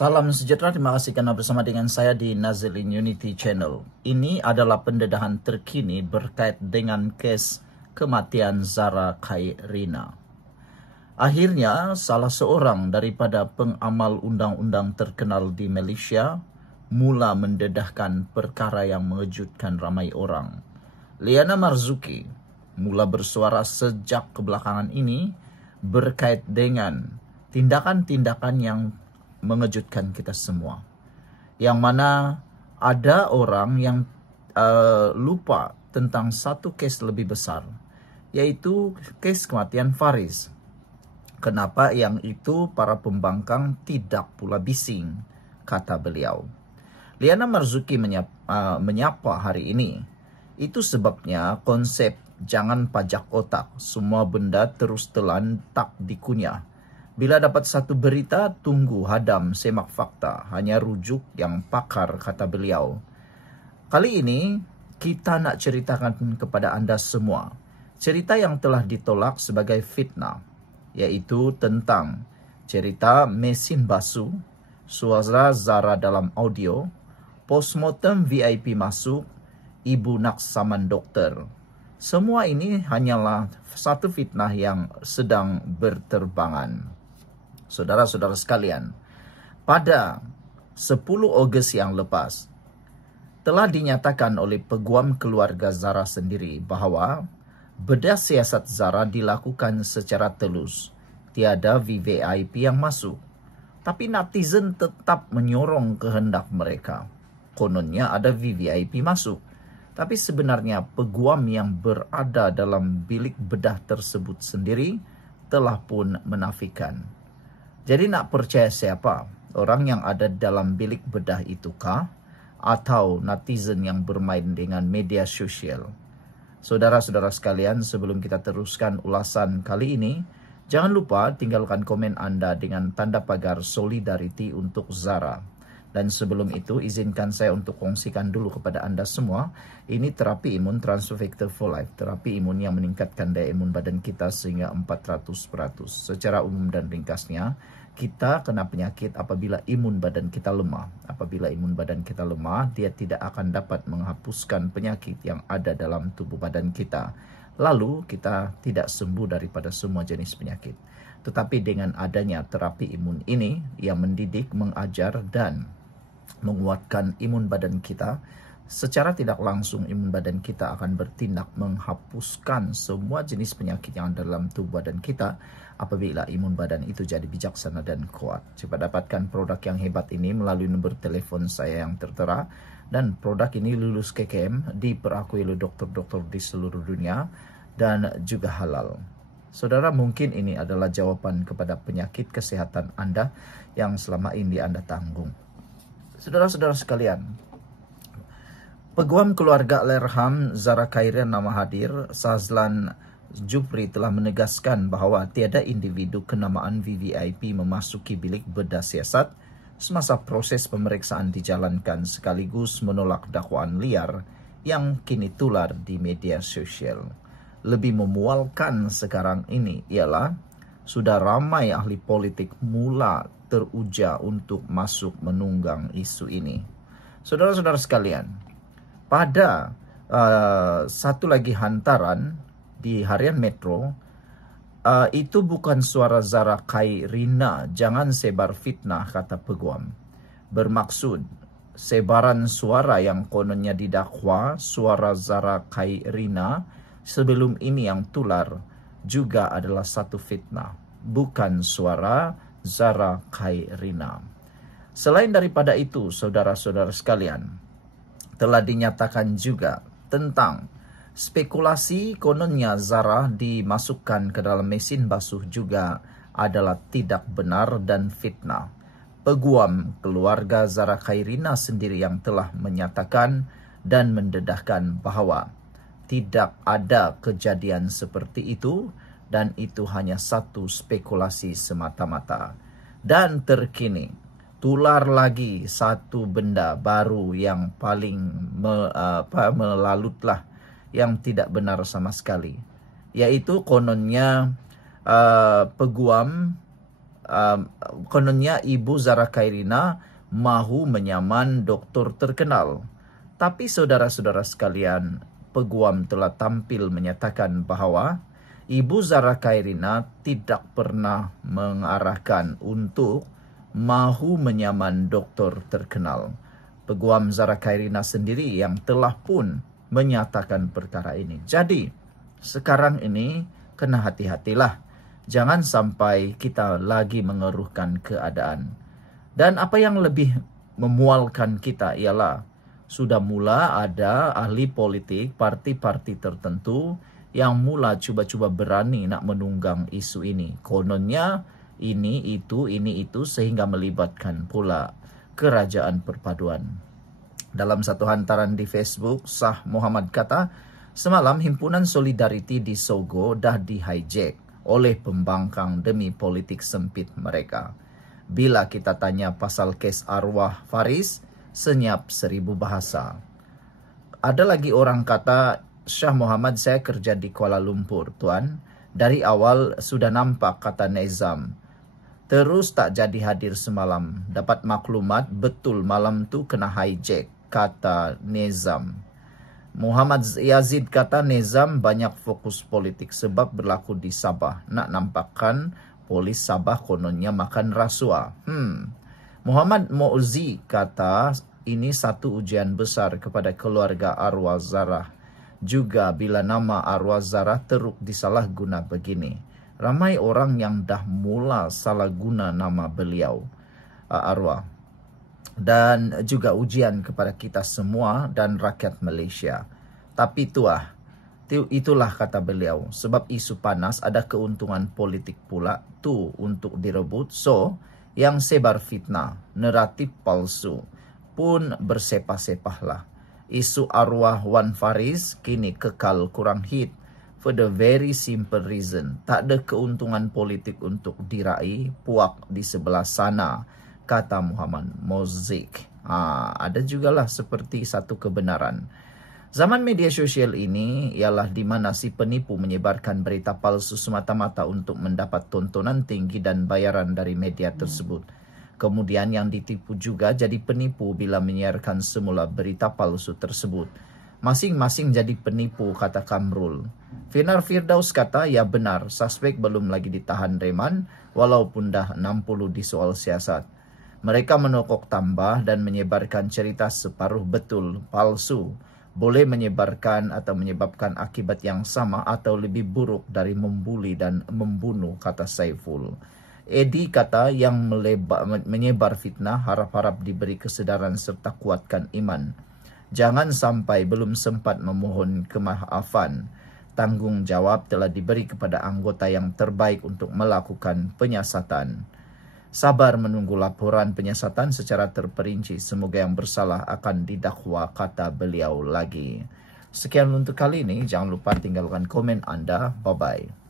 Salam sejahtera, terima kasih karena bersama dengan saya di Nazilin Unity Channel. Ini adalah pendedahan terkini berkait dengan kes kematian Zara Khairina. Akhirnya, salah seorang daripada pengamal undang-undang terkenal di Malaysia mula mendedahkan perkara yang mengejutkan ramai orang. Liana Marzuki mula bersuara sejak kebelakangan ini berkait dengan tindakan-tindakan yang mengejutkan kita semua. Yang mana ada orang yang lupa tentang satu kes lebih besar, yaitu kes kematian Faris. Kenapa yang itu para pembangkang tidak pula bising, kata beliau. Liana Marzuki menyapa hari ini. Itu sebabnya konsep jangan pajak otak, semua benda terus telan tak dikunyah. Bila dapat satu berita, tunggu, hadam, semak fakta. Hanya rujuk yang pakar, kata beliau. Kali ini, kita nak ceritakan kepada anda semua cerita yang telah ditolak sebagai fitnah, yaitu tentang cerita mesin basuh, suara Zara dalam audio, postmortem VIP masuk, ibu nak saman dokter. Semua ini hanyalah satu fitnah yang sedang berterbangan. Saudara-saudara sekalian, pada 10 Ogos yang lepas, telah dinyatakan oleh peguam keluarga Zara sendiri bahawa bedah siasat Zara dilakukan secara telus. Tiada VVIP yang masuk. Tapi netizen tetap menyorong kehendak mereka. Kononnya ada VVIP masuk. Tapi sebenarnya peguam yang berada dalam bilik bedah tersebut sendiri telah pun menafikan. Jadi nak percaya siapa? Orang yang ada dalam bilik bedah itukah? Atau netizen yang bermain dengan media sosial? Saudara-saudara sekalian, sebelum kita teruskan ulasan kali ini, jangan lupa tinggalkan komen anda dengan tanda pagar solidariti untuk Zara. Dan sebelum itu, izinkan saya untuk kongsikan dulu kepada anda semua, ini terapi imun Transfer Factor for Life, terapi imun yang meningkatkan daya imun badan kita sehingga 400%. Secara umum dan ringkasnya, kita kena penyakit apabila imun badan kita lemah. Apabila imun badan kita lemah, dia tidak akan dapat menghapuskan penyakit yang ada dalam tubuh badan kita. Lalu, kita tidak sembuh daripada semua jenis penyakit. Tetapi dengan adanya terapi imun ini, yang mendidik, mengajar, dan menguatkan imun badan kita, secara tidak langsung imun badan kita akan bertindak menghapuskan semua jenis penyakit yang ada dalam tubuh badan kita apabila imun badan itu jadi bijaksana dan kuat. Cepat dapatkan produk yang hebat ini melalui nombor telefon saya yang tertera, dan produk ini lulus KKM, diperakui oleh dokter-dokter di seluruh dunia dan juga halal. Saudara, mungkin ini adalah jawaban kepada penyakit kesehatan anda yang selama ini anda tanggung. Saudara-saudara sekalian, peguam keluarga Alerham Zara Khairina nama hadir, Sazlan Jupri telah menegaskan bahawa tiada individu kenamaan VVIP memasuki bilik bedah siasat semasa proses pemeriksaan dijalankan, sekaligus menolak dakwaan liar yang kini tular di media sosial. Lebih memualkan sekarang ini ialah sudah ramai ahli politik mula teruja untuk masuk menunggang isu ini. Saudara-saudara sekalian, pada satu lagi hantaran di harian Metro, itu bukan suara Zara Khairina, jangan sebar fitnah, kata peguam. Bermaksud, sebaran suara yang kononnya didakwa suara Zara Khairina sebelum ini yang tular juga adalah satu fitnah, bukan suara Zara Khairina. Selain daripada itu, saudara-saudara sekalian, telah dinyatakan juga tentang spekulasi kononnya Zara dimasukkan ke dalam mesin basuh juga adalah tidak benar dan fitnah. Peguam keluarga Zara Khairina sendiri yang telah menyatakan dan mendedahkan bahawa tidak ada kejadian seperti itu, dan itu hanya satu spekulasi semata-mata. Dan terkini, tular lagi satu benda baru yang paling melalutlah, yang tidak benar sama sekali. Yaitu kononnya peguam kononnya Ibu Zara Khairina mahu menyaman doktor terkenal. Tapi saudara-saudara sekalian, peguam telah tampil menyatakan bahawa Ibu Zara Khairina tidak pernah mengarahkan untuk mahu menyaman doktor terkenal. Peguam Zara Khairina sendiri yang telah pun menyatakan perkara ini. Jadi, sekarang ini kena hati-hatilah. Jangan sampai kita lagi mengeruhkan keadaan. Dan apa yang lebih memualkan kita ialah sudah mula ada ahli politik parti-parti tertentu yang mula cuba-cuba berani nak menunggang isu ini. Kononnya ini itu sehingga melibatkan pula Kerajaan Perpaduan. Dalam satu hantaran di Facebook, Sah Muhammad kata, semalam himpunan Solidariti di Sogo dah di-hijack oleh pembangkang demi politik sempit mereka. Bila kita tanya pasal kes arwah Faris, senyap 1000 bahasa. Ada lagi orang kata, Syah Muhammad, saya kerja di Kuala Lumpur, Tuan. Dari awal sudah nampak, kata Nezam. Terus tak jadi hadir semalam. Dapat maklumat, betul malam tu kena hijack, kata Nezam. Muhammad Yazid kata Nezam banyak fokus politik sebab berlaku di Sabah. Nak nampakkan polis Sabah kononnya makan rasuah. Muhammad Mauzi kata ini satu ujian besar kepada keluarga arwah Zarah. Juga bila nama arwah Zarah teruk disalahguna begini. Ramai orang yang dah mula salah guna nama beliau, arwah. Dan juga ujian kepada kita semua dan rakyat Malaysia. Tapi itulah kata beliau. Sebab isu panas ada keuntungan politik pula tu untuk direbut. So, yang sebar fitnah, naratif palsu pun bersepah-sepahlah. Isu arwah Wan Faris kini kekal kurang hit. For the very simple reason, tak ada keuntungan politik untuk diraih puak di sebelah sana, kata Muhammad Mozik. Ada jugalah seperti satu kebenaran. Zaman media sosial ini ialah di mana si penipu menyebarkan berita palsu semata-mata untuk mendapat tontonan tinggi dan bayaran dari media tersebut. Kemudian yang ditipu juga jadi penipu bila menyiarkan semula berita palsu tersebut. Masing-masing jadi penipu, kata Kamrul. Finar Firdaus kata, ya benar, suspek belum lagi ditahan reman, walaupun dah 60 di soal siasat. Mereka menokok tambah dan menyebarkan cerita separuh betul, palsu. Boleh menyebarkan atau menyebabkan akibat yang sama atau lebih buruk dari membuli dan membunuh, kata Saiful. Edi kata, yang menyebar fitnah harap-harap diberi kesedaran serta kuatkan iman. Jangan sampai belum sempat memohon kemaafan. Tanggungjawab telah diberi kepada anggota yang terbaik untuk melakukan penyiasatan. Sabar menunggu laporan penyiasatan secara terperinci. Semoga yang bersalah akan didakwa, kata beliau lagi. Sekian untuk kali ini. Jangan lupa tinggalkan komen Anda. Bye-bye.